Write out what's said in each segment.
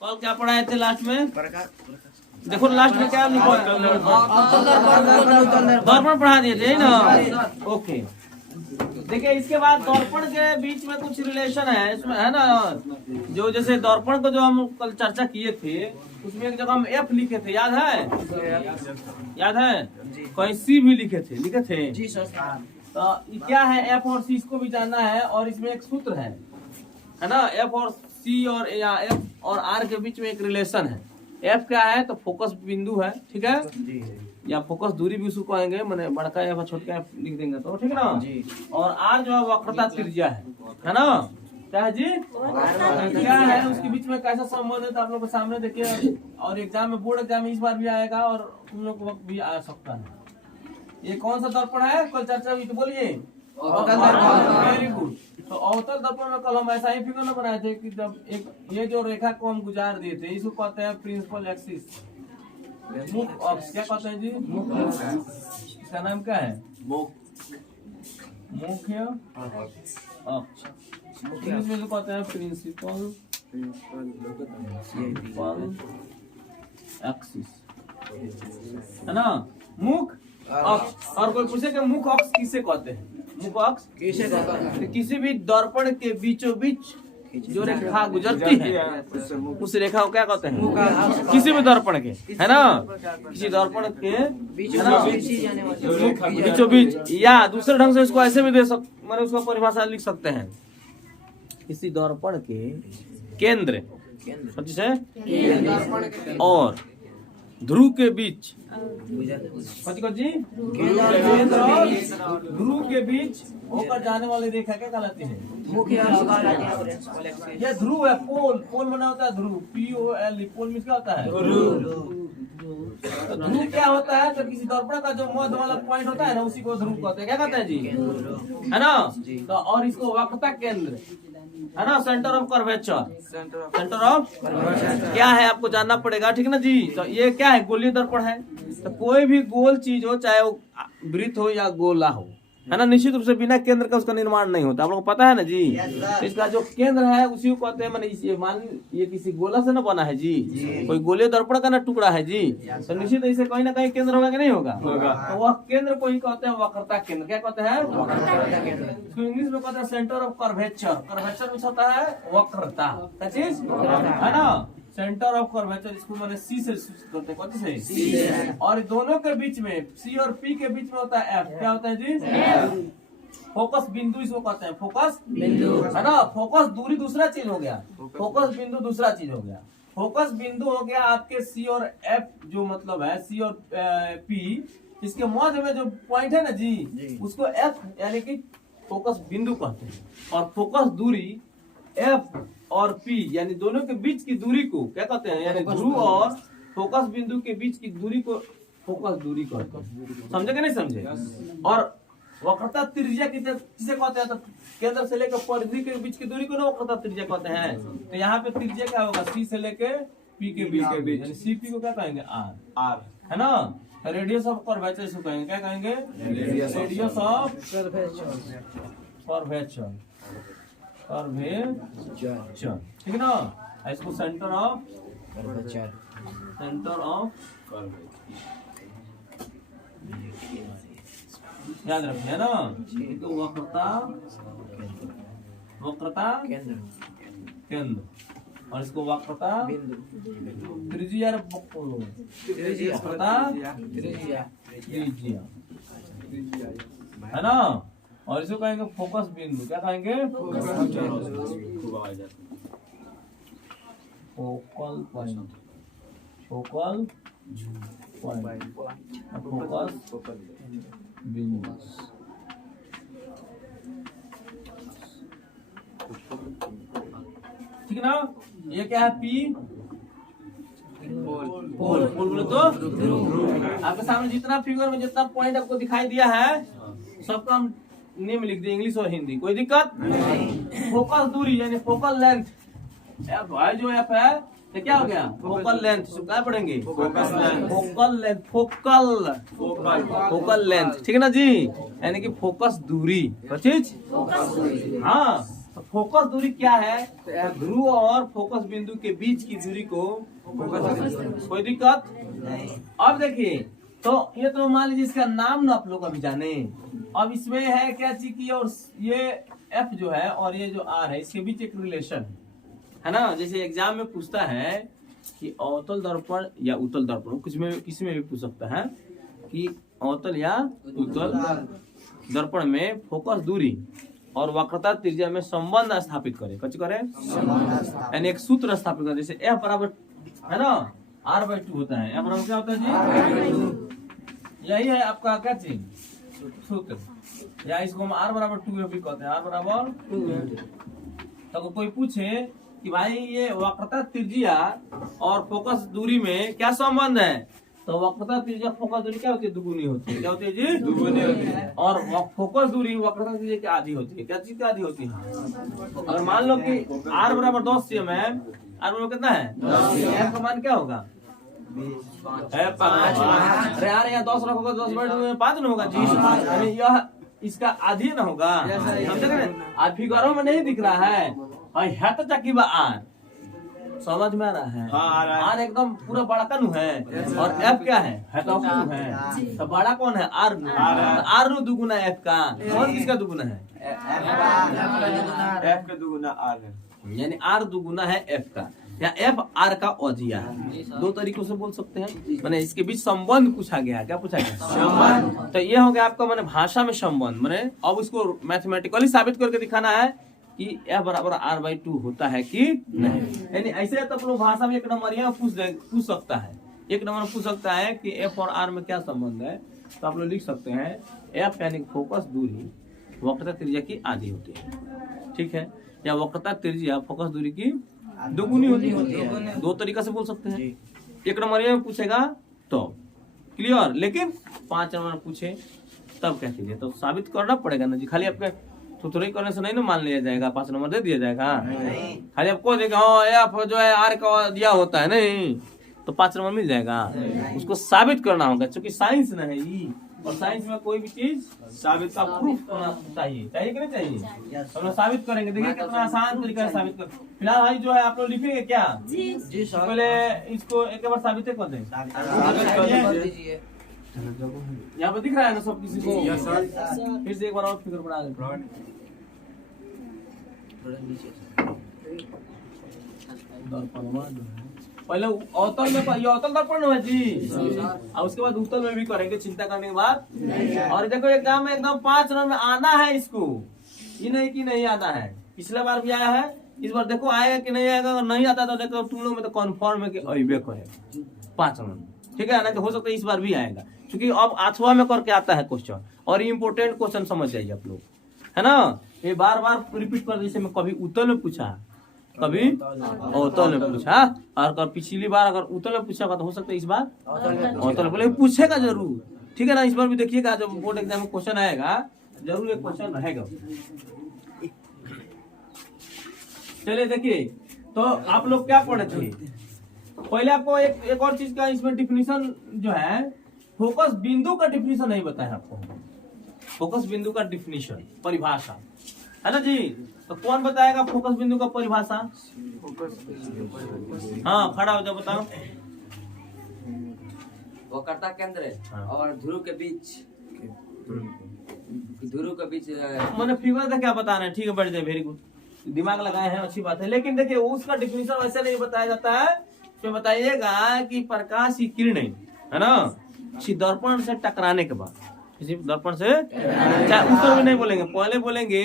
कल क्या पढ़ाए थे लास्ट में? देखो लास्ट में क्या लिखा है, दर्पण पढ़ा दिए थे ना। ओके, देखिए इसके बाद दर्पण के बीच में कुछ रिलेशन है इसमें, है ना। जो जैसे दर्पण को जो हम कल चर्चा किए थे उसमें एक जगह हम एफ लिखे थे, याद है? याद है? कहीं सी भी लिखे थे जी सर। तो ये क्या है, एफ और सी, इसको भी जानना है। और इसमें एक सूत्र है ना, एफ और सी और या एफ और आर के बीच में एक रिलेशन है। एफ क्या है तो फोकस बिंदु है, ठीक है, या फोकस दूरी भी उसको कहेंगे, मैंने बड़का एफ छोटा एफ लिख देंगे तो ठीक है ना जी। और आर जो है वक्रता त्रिज्या है ना। क्या है जी? क्या है उसके बीच में कैसा संबंध है तो आप लोग के सामने देखिए, और एग्जाम में, बोर्ड एग्जाम में इस बार भी आएगा और तुम लोग को भी आ सकता है। ये कौन सा दर्पण है, कल चर्चा हुई तो बोलिए। Very good. तो अवतल दर्पण में कल हम ऐसा ही फिगर न बनाए थे कि जब एक ये जो रेखा को हम गुजार दिए थे, इसको कहते हैं प्रिंसिपल एक्सिस, मुख्य अक्ष। क्या कहते हैं जी? इसका नाम क्या है? मुख्य अक्ष। इंग्लिश में जो कहते हैं प्रिंसिपल एक्सिस, है ना, मुख्य अक्ष। और कोई पूछे कि मुख्य अक्ष किसे कहते हैं? मुख्य अक्ष किसे कहते हैं? किसी भी दर्पण के बीचों बीच जो रेखा गुजरती है उस रेखा को क्या कहते हैं? किसी भी दर्पण के, है ना, किसी दर्पण के बीचों बीच, या दूसरे ढंग से इसको ऐसे भी दे मैंने उसको परिभाषा लिख सकते हैं, किसी दर्पण के केंद्र और ध्रुव के बीच, जी ध्रुव के बीच होकर जाने वाली रेखा क्या कहलाती है? ये ध्रुव है। पोल, पोल बना होता है ध्रुव, POL, पोल में क्या होता है? ध्रुव क्या होता है तो किसी दर्पण का जो मध्य वाला पॉइंट होता है ना, उसी को ध्रुव कहते हैं। क्या कहते हैं जी? है ना। तो और इसको वक्रता केंद्र, है ना, centre of curvature, centre of क्या है आपको जानना पड़ेगा, ठीक ना जी। तो ये क्या है? गोलीय दर्पण है। तो कोई भी गोल चीज हो, चाहे वो वृत्त हो या गोला हो, है ना, निश्चित रूप से बिना केंद्र का उसका निर्माण नहीं होता। आप लोगों को पता है ना जी। तो इसका जो केंद्र है उसी को कहते हैं, माने मान ये किसी गोला से ना बना है जी, कोई गोलीय दर्पण का ना टुकड़ा है जी, तो निश्चित इसे कहीं ना कहीं केंद्र होगा कि नहीं होगा? तो वह केंद्र को ही कहते हैं वक्रता केंद्र। क्या कहते हैं? इसको इंग्लिश में कहते हैं सेंटर ऑफ कर्वेचर। कर्वेचर में होता है वक्रता का चीज, है ना, सेंटर ऑफ कर्वेचर। इसको मैंने सी से करते हैं, कौन से? और दोनों के बीच में, सी और पी के बीच में होता है एफ। क्या होता है जी? फोकस बिंदु इसको कहते हैं, फोकस बिंदु, है ना। फोकस दूरी दूसरा चीज हो गया, फोकस बिंदु दूसरा चीज हो गया। फोकस बिंदु हो गया आपके सी और एफ, जो मतलब है सी और पी, इसके मध्य में जो पॉइंट है ना जी, उसको एफ यानी कि फोकस बिंदु कहते हैं। और फोकस दूरी एफ और पी यानी दोनों के बीच की दूरी को क्या कहते हैं? यानी ध्रुव और फोकस बिंदु के बीच की दूरी को फोकस दूरी कहते हैं। समझे कि नहीं समझे? और वक्रता त्रिज्या किसे कहते हैं? तो केंद्र से लेकर परिधि के बीच की दूरी को ना वक्रता त्रिज्या कहते हैं। तो यहाँ पे त्रिज्या क्या होगा? सी से लेके पी के बीच यानी CP को क्या कहेंगे? आर, है ना। रेडियस ऑफ कर्वेचर इसको कहेंगे, क्या कहेंगे? रेडियस ऑफ कर्वेचर, ठीक है ना। इसको सेंटर ऑफ याद रखिए ना। तो वक्रता केंद्र, और इसको वक्रता त्रिज्या, है ना। और इसको कहेंगे फोकस बिंदु। क्या कहेंगे? Focal point, focal point, focus बिंदु। ठीक है ना। ये क्या है? पी पोल बोले तो आपके सामने जितना फिगर में जितना पॉइंट आपको दिखाई दिया है सबका हम नेम लिख दिए, इंग्लिश और हिंदी, कोई दिक्कत नहीं। फोकस दूरी यानी फोकल लेंथ, भाई जो एफ है तो क्या हो गया? Focal length. क्या पढ़ेंगे? फोकल लेंथ, फोकल लेंथ, ठीक है ना जी, यानी कि फोकस दूरी, चीज। हाँ, फोकस दूरी क्या है? ध्रुव और फोकस बिंदु के बीच की दूरी को कोई दिक्कत नहीं। अब देखिए, तो ये तो मान लीजिए इसका नाम ना आप लोग अभी जाने। अब इसमें है क्या चीज की, और ये एफ जो है और ये जो आर है, इसके बीच एक रिलेशन है ना। जैसे एग्जाम में पूछता है कि अवतल दर्पण या उत्तल दर्पण, कुछ में किसी में भी पूछ सकता है कि अवतल या उत्तल दर्पण में फोकस दूरी और वक्रता त्रिज्या में संबंध स्थापित करें। कुछ करें यानी एक सूत्र स्थापित करें। जैसे एफ बराबर है ना r/2 होता है। एफ बराबर क्या होता है जी? यही है आपका क्या चीज सूत्र, या इसको हम r बराबर 2 भी कहते हैं। r बराबर 2। तो कोई पूछे कि भाई ये वक्रता त्रिज्या और फोकस दूरी में क्या संबंध है, तो वक्रता त्रिज्या फोकस दूरी क्या होती है? दुगुनी होती है। क्या होती है जी? दुगुनी होती है। और फोकस दूरी वक्रता त्रिज्या की आधी होती है। क्या चीज की आधी होती है? अगर मान लो कि r बराबर 10 cm है, r बराबर कितना है 10 cm, f का मान क्या होगा? 5। अरे यार यहाँ 10 रखोगे 10/5 ना होगा जी, यानी यह इसका आधी ना होगा। समझे? आज फिगरों में नहीं दिख रहा है, है तो चक्की बा आर। समझ में आ रहा है? आर एकदम पूरा बड़ा कनु है, और एफ क्या है तो कनु है। तो बड़ा कौन है? आर। आर नु दुगुना एफ का, और किसका दुगुना है? एफ का दुगुना आर है, यानी आर दुगुना है एफ का, या एफ आर का औजिया है। दो तरीकों से बोल सकते हैं। मैंने इसके बीच संबंध पूछा गया। क्या पूछा गया? संबंध। तो ये हो गया आपका मैंने भाषा में संबंध। मैंने अब इसको मैथमेटिकली साबित करके दिखाना है कि एफ बराबर r/2 होता है कि नहीं। यानी ऐसे तो लोग भाषा में एक नंबर यहाँ पूछ सकता है। एक नंबर पूछ सकता है कि एफ और आर में क्या संबंध है, तो आप लोग लिख सकते हैं एफ यानी फोकस दूरी वक्रता त्रिज्या की आधी होती है, ठीक है, या वक्रता त्रिज्या फोकस दूरी की दुगुनी होती है। दो तरीका से बोल सकते हैं। एक नंबर में पूछेगा तो क्लियर, लेकिन 5 नंबर पूछे तब क्या कीजिए, तो साबित करना पड़ेगा ना जी। खाली आपके थोड़ी करने से नहीं ना मान लिया जाएगा, 5 नंबर दे दिया जाएगा। खाली आपको देखा एफ जो है आर का दिया होता है नहीं, तो 5 नंबर मिल जाएगा। उसको साबित करना होगा, क्योंकि साइंस ना है ये, और साइंस में कोई भी चीज साबित का प्रूफ होना चाहिए। चाहिए कि नहीं चाहिए? हम लोग साबित करेंगे। देखिए कितना आसान तरीका है साबित कर। फिलहाल भाई जो है आप लोग लिखेंगे क्या? जी सर। पहले इसको एक बार साबित कर दें। यहाँ पे दिख रहा है ना सब किसी को? फिर से एक बार और फिगर बना दें। पहले अवतल में ये अवतल दर्पण है जी, और उसके बाद उत्तल में भी करेंगे, चिंता करने के बाद। और देखो एग्जाम में एकदम 5 नंबर में आना है इसको, ये नहीं कि नहीं आना है। पिछले बार भी आया है, इस बार देखो आएगा कि नहीं आएगा। अगर नहीं आता तो देखो तुम लोग में तो कन्फर्म है कि अइबे करेगा 5 नंबर, ठीक है ना। तो हो सकता है इस बार भी आएगा, क्योंकि अब 8वां में करके आता है क्वेश्चन, और इम्पोर्टेंट क्वेश्चन समझ जाइए आप लोग, है ना। ये बार बार रिपीट कर, जैसे मैं कभी उत्तल में पूछा, कभी अवतल में पूछा, और अगर पिछली बार अगर उत्तल में पूछा तो हो सकता है इस बार अवतल में पूछेगा जरूर, ठीक है ना। इस बार भी देखिएगा, जब बोर्ड एग्जाम में क्वेश्चन आएगा जरूर एक क्वेश्चन रहेगा। चलिए देखिए, तो आप लोग क्या पढ़े थे? पहले आपको एक और चीज का इसमें डिफिनीशन जो है, फोकस बिंदु का डिफिनीशन नहीं बताया आपको। फोकस बिंदु का डिफिनीशन, परिभाषा, है ना जी। तो कौन बताएगा फोकस बिंदु का परिभाषा? हाँ, खड़ा हो जाओ, बताओ। वक्रता केंद्र और ध्रुव के बीच, मैंने फिगर का क्या बता रहे हैं, ठीक है, बढ़ जाए, वेरी गुड, दिमाग लगाए हैं, अच्छी बात है। लेकिन देखिए उसका डिफिनीशन वैसे नहीं बताया जाता है। तो बताइएगा कि प्रकाश की किरणें, है ना, किसी दर्पण से टकराने के बाद, किसी दर्पण से, उत्तर में नहीं बोलेंगे, पहले बोलेंगे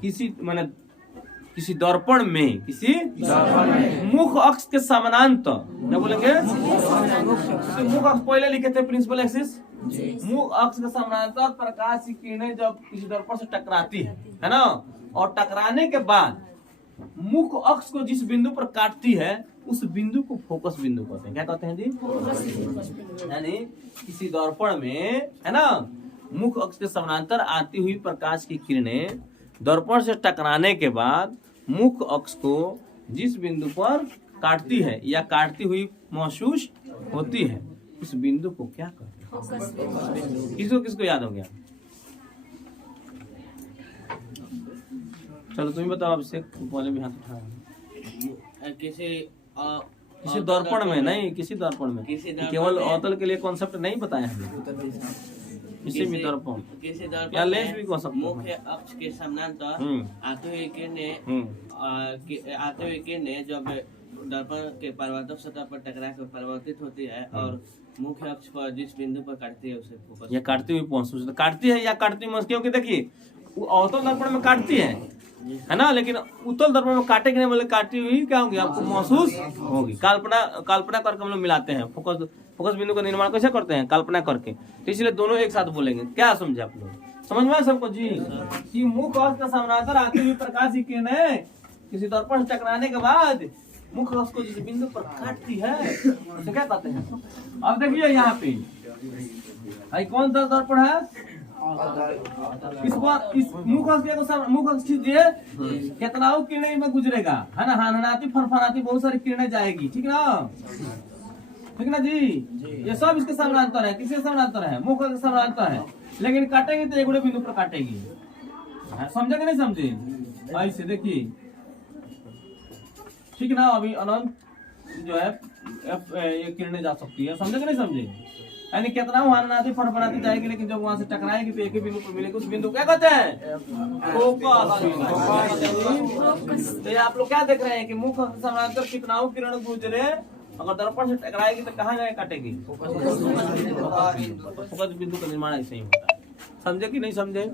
किसी किसी दर्पण में, किसी मुख अक्ष के समानांतर, क्या बोलेंगे? मुख अक्ष पहले लिखे थे, प्रिंसिपल एक्सिस। मुख अक्ष के समानांतर प्रकाश की किरणें जब किसी दर्पण से टकराती है ना, और टकराने के बाद मुख अक्ष को जिस बिंदु पर काटती है उस बिंदु को फोकस बिंदु कहते हैं। क्या कहते हैं जी? यानी किसी दर्पण में, है ना, मुख अक्ष के समानांतर आती हुई प्रकाश की किरणें दर्पण से टकराने के बाद मुख अक्ष को जिस बिंदु पर काटती है या काटती हुई महसूस होती है, उस बिंदु को क्या कहते हैं? किसको किसको याद हो गया? चलो तुम बताओ अभिषेक, पहले भी हाथ उठाया। किसी दर्पण में नहीं, किसी दर्पण में, केवल अवतल के लिए कॉन्सेप्ट नहीं बताया हमने, किसी भी दर्पण, किसी या लेंस भी कह सकते मुख्य हैं। अक्ष के समानांतर आते हुए किरणें जब दर्पण के परावर्तक सतह पर टकरा कर परावर्तित होती है और मुख्य अक्ष पर जिस बिंदु पर काटती है उसे फोकस। या काटती हुई महसूस, काटती है या काटती हुई, क्योंकि देखिए वो अवतल दर्पण में काटती है ना, लेकिन उत्तल दर्पण में काटेगी नहीं, मतलब काटती हुई क्या होगी आपको महसूस होगी। कल्पना करके हम लोग मिलाते हैं, फोकस बिंदु का निर्माण कैसे करते हैं, कल्पना करके। तो इसलिए दोनों एक साथ बोलेंगे। क्या समझे आप लोग, समझ में आया सबको जी? कि मुख्य अक्ष का समानांतर आती हुई प्रकाश की किरणें किसी दर्पण से टकराने के बाद मुख्य अक्ष को जिस बिंदु पर काटती है उसे क्या कहते हैं। अब देखिए यहाँ पे कौन सा दर्पण है, इस मुख अक्ष कीजिए, कितना किरणें में गुजरेगा, है ना, हनहनाती फरफराती बहुत सारी किरणें जाएगी, ठीक ना, ठीक ना जी। ये सब इसके समानांतर है, किसके समानांतर है, मुख के समानांतर है, लेकिन काटेंगे तो एक बिंदु पर काटेंगे। समझे कि नहीं समझे? ऐसे देखिए, ठीक ना। अभी अनंत जो है ये किरणें जा सकती है, समझे कि नहीं समझे? यानी कितना हनहनाती फरफराती जाएगी, लेकिन जब वहां से टकराएगी तो एक ही बिंदु पर मिलेगी, उस बिंदु क्या कहते हैं, फोकस। तो आप लोग क्या देख रहे हैं कि मुख के समानांतर कितना किरण गुजरे, अगर दर्पण से टकराएगी तो कहाँ जाए काटेगी, फोकस बिंदु का निर्माण ऐसे ही होता है। समझे कि नहीं समझे?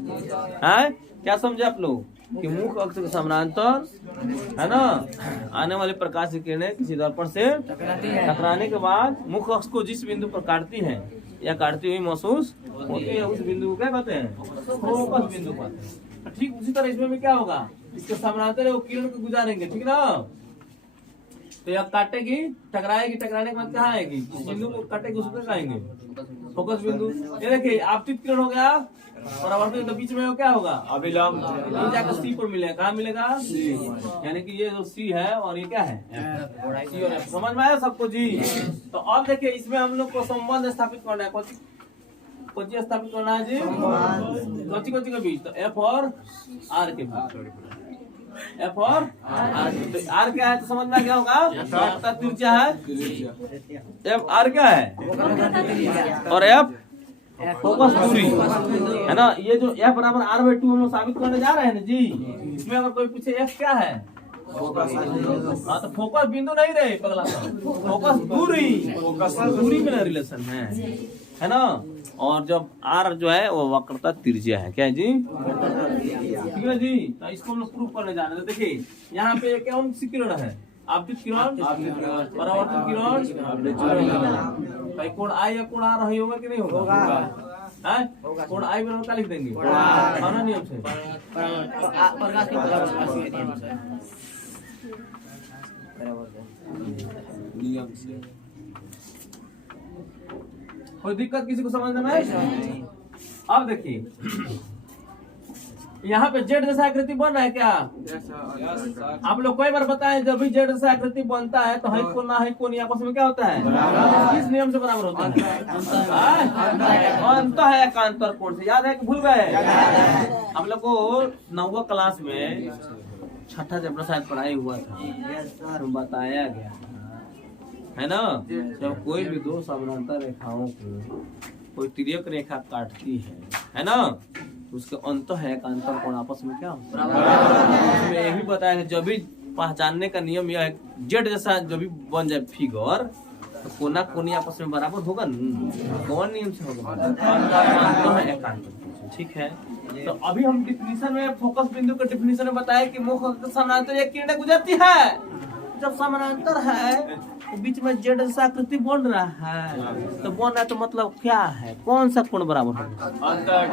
है क्या समझे आप लोग कि मुख्य अक्ष के समानांतर, है ना, आने वाले प्रकाश की किरणें किसी दर्पण से टकराने के बाद मुख्य अक्ष को जिस बिंदु पर काटती है या काटती हुई महसूस होती है, उस बिंदु को क्या कहते हैं, फोकस बिंदु कहते हैं। ठीक उसी तरह इसमें भी क्या होगा, इसके समानांतर है वो किरण को गुजारेंगे, ठीक ना। तो यह काटेगी, टकराएगी, टकराने के बाद कहाँ आएगी, जिस बिंदु को काटेगी उसको क्या कहेंगे, फोकस बिंदु। ये देखिए आपतित किरण हो गया, परावर्तित, तो बीच में वो क्या होगा, अभिलंब, जाकर सी पर मिलेगा, कहाँ मिलेगा, यानी कि ये जो सी है और ये क्या है, सी और एफ। समझ में आया सबको जी? तो अब देखिए इसमें हम लोग को संबंध स्थापित करना है, कौन स्थापित करना है जी, कौन के बीच, तो एफ और आर के बीच, एफ और आर क्या है, तो समझ में क्या होगा, त्रिज्या है, एफ आर क्या है, और एफ फोकस दूरी, है ना। ये जो एफ बराबर आर बाई 2 हम लोग साबित करने जा रहे हैं ना जी। इसमें अगर कोई पूछे एफ क्या है, हाँ तो फोकस बिंदु नहीं रहे पगला, फोकस दूरी में रिलेशन है ना। और जब आर जो है वो वक्रता त्रिज्या है, क्या है जी, ठीक है जी। तो इसको हम लोग प्रूफ करने जा रहे हैं। देखिए यहाँ पे कौन सी किरण है, आपतित किरण, परावर्तित किरण, भाई कोण आई या कोण आ रही होगा कि नहीं होगा, कोण आई बराबर क्या लिख देंगे, ना नियम से, नियम से। कोई दिक्कत किसी को समझने में? अब देखिए यहाँ पे जेड जैसा आकृति बन रहा है क्या, आप लोग कई बार बताएं, जब भी जेड जैसा आकृति बनता है तो हाई कोण ना हाई कोण आपस में क्या होता है, किस नियम से बराबर होता है, अंत है एकांतर कोण से। याद है कि भूल गए? आप लोग को 9वीं क्लास में छठा चैप्टर शायद पढ़ाई हुआ था, तो बताया गया है ना, जब कोई भी दो समानांतर रेखाओं को कोई तिर्यक रेखा काटती है ना, उसके अंत है एकांतर कोण आपस में क्या उसमें ये भी बताया कि जब भी पहचानने का नियम यह है, जेड जैसा जब भी बन जाए फिगर तो कोना कोनी आपस में बराबर होगा न, कौन नियम से होगा, अंत है एकांतर, ठीक है। तो अभी हम डिफिनीशन में फोकस बिंदु के डिफिनीशन में बताया कि मुख्य समानांतर एक किरणें गुजरती है, जब समानांतर है तो बीच में जेड जैसा आकृति बन रहा है, तो बन रहा है तो मतलब क्या है, कौन सा कोण बराबर होगा, अंतर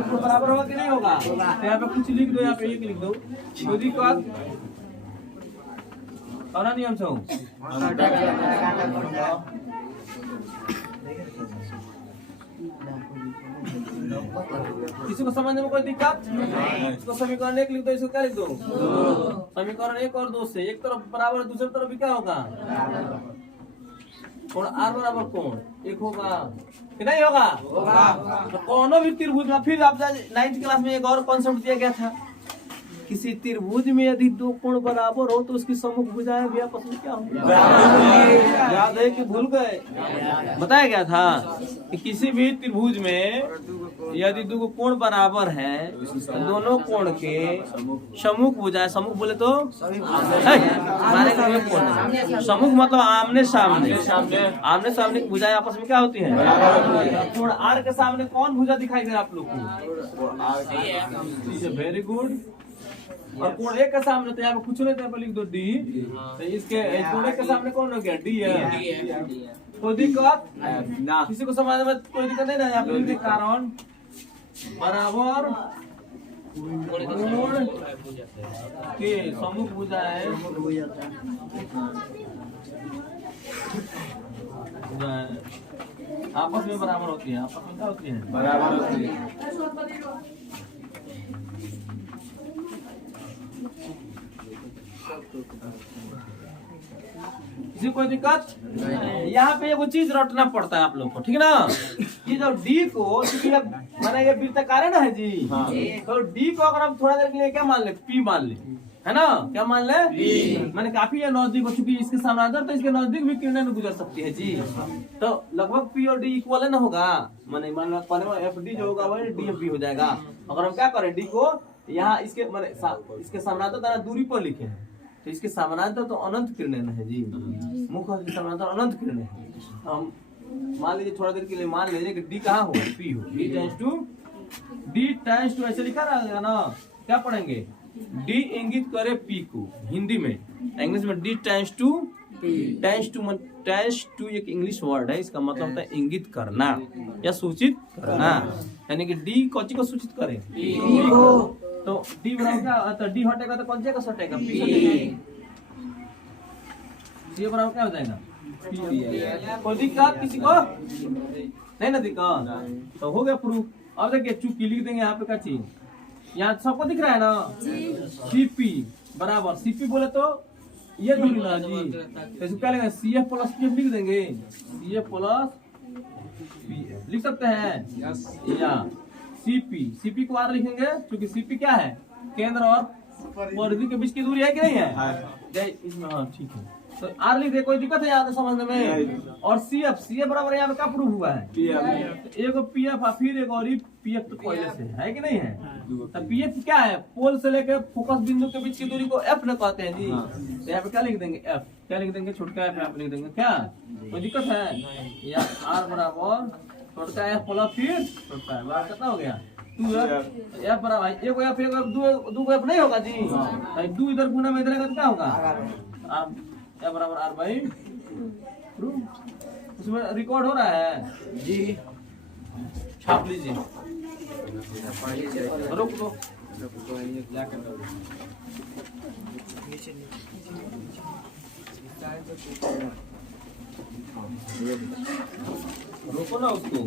कोण बराबर होगा कि नहीं होगा। तो यहाँ पे कुछ लिख दो, यहाँ पे एक लिख दो, कोई दिक्कत और नियम से हो। किसी को समझने में कोई दिक्कत? इसको समीकरण 1 लिख दो, इसको क्या लिख दो, समीकरण 1 और 2 से एक तरफ बराबर दूसरी तरफ भी क्या होगा, कोण आर बराबर कोण 1 होगा कि नहीं होगा, तो कोनो भी त्रिभुज में, फिर आप 9th क्लास में एक और कॉन्सेप्ट दिया गया था किसी त्रिभुज में यदि दो कोण बराबर हो तो उसकी सम्मुख भुजाएं भी आपस में क्या होंगी? याद है कि भूल गए? बताया गया था कि किसी भी त्रिभुज में यदि दो कोण बराबर है तो दोनों कोण के सम्मुख भुजाएं, सम्मुख बोले तो हमारे घर में कोण है, सम्मुख मतलब आमने सामने, आमने सामने की भुजाएं आपस में क्या होती हैं? कोण आर के सामने कौन भुजा दिखाई दे रहा आप लोग को? Very good. और कोण ए के सामने तो यहाँ पे कुछ नहीं था, लिख दो डी। तो इसके कोण ए के सामने कौन हो गया? डी है। कोई दिक्कत ना, किसी को समझ में कोई दिक्कत नहीं ना? यहाँ पे लिख कारण बराबर कोण के सम्मुख भुजाएं आपस में बराबर होती है। आपस में क्या होती है? बराबर होती है। किसी कोई दिक्कत? यहाँ पे एगो चीज रटना पड़ता है आप लोग को, ठीक है ना? ये जो डी को, माने ये वृत्ताकार है ना है जी, तो डी को अगर हम थोड़ा देर के लिए क्या मान ले? पी मान ले, है ना? क्या मान ले? मैंने काफी नजदीक हो चुकी है इसके समानांतर, तो इसके नजदीक भी किरणें न गुजर सकती है जी। तो लगभग पी और डी इक्वल है ना होगा, माने मान लो एफ डी जो होगा वही डी एफ बी हो जाएगा। अगर हम क्या करें, डी को यहाँ इसके माने इसके समानांतर द्वारा दूरी पर लिखे हैं, तो इसके समानांतर तो अनंत किरणें है जी, मुख्य के समानांतर अनंत किरणें है। हम मान लीजिए थोड़ा देर के लिए मान लीजिए कि डी कहाँ हो? पी हो। डी टाइम्स टू ऐसे लिखा रहेगा ना, क्या पढ़ेंगे? डी इंगित करे पी को, हिंदी में, इंग्लिश में D times two. Times two एक इंग्लिश वर्ड है, इसका मतलब होता है इंगित करना या सूचित करना, यानी कि डी कौची को सूचित करे? तो डी बराबर क्या? तो डी हटेगा तो कौन सा हटेगा? पी। सी बराबर क्या हो जाएगा? कोई दिक्कत किसी को नहीं ना? दिक्कत तो हो गया प्रूफ। अब देखिए चुकी लिख देंगे यहाँ पे क्या चीज, यहाँ सबको दिख रहा है ना? सीपी बराबर, सीपी बोले तो ये दूरी ना जी, तो इसको क्या लेंगे? C F plus P F लिख देंगे। C F plus P F लिख सकते हैं, या सीपी को आर लिखेंगे, क्योंकि सीपी क्या है? केंद्र और परिधि के बीच की दूरी है कि नहीं है? इसमें हाँ ठीक है, तो आर लिख दे, कोई दिक्कत है यहाँ समझने में? और सी एफ बराबर यहाँ पे क्या प्रूफ हुआ है? एक पी एफ फिर एक और पी एफ तो पहले से है कि नहीं है? तो पी एफ क्या है? पोल से लेके फोकस बिंदु के बीच की दूरी को एफ न कहते हैं जी। तो यहाँ पे क्या लिख देंगे? एफ। क्या लिख देंगे? छोटका एफ लिख देंगे। क्या कोई दिक्कत है? या आर बराबर छोटका एफ प्लस फिर छोटका एफ बराबर कितना हो गया? 2 एफ बराबर एक एफ एक दो एफ नहीं होगा जी, दो इधर गुना में इधर का क्या होगा? एफ बराबर आर बाई उसमें रिकॉर्ड हो रहा है जी, छाप लीजिए। रुक दो, रुको ना उसको।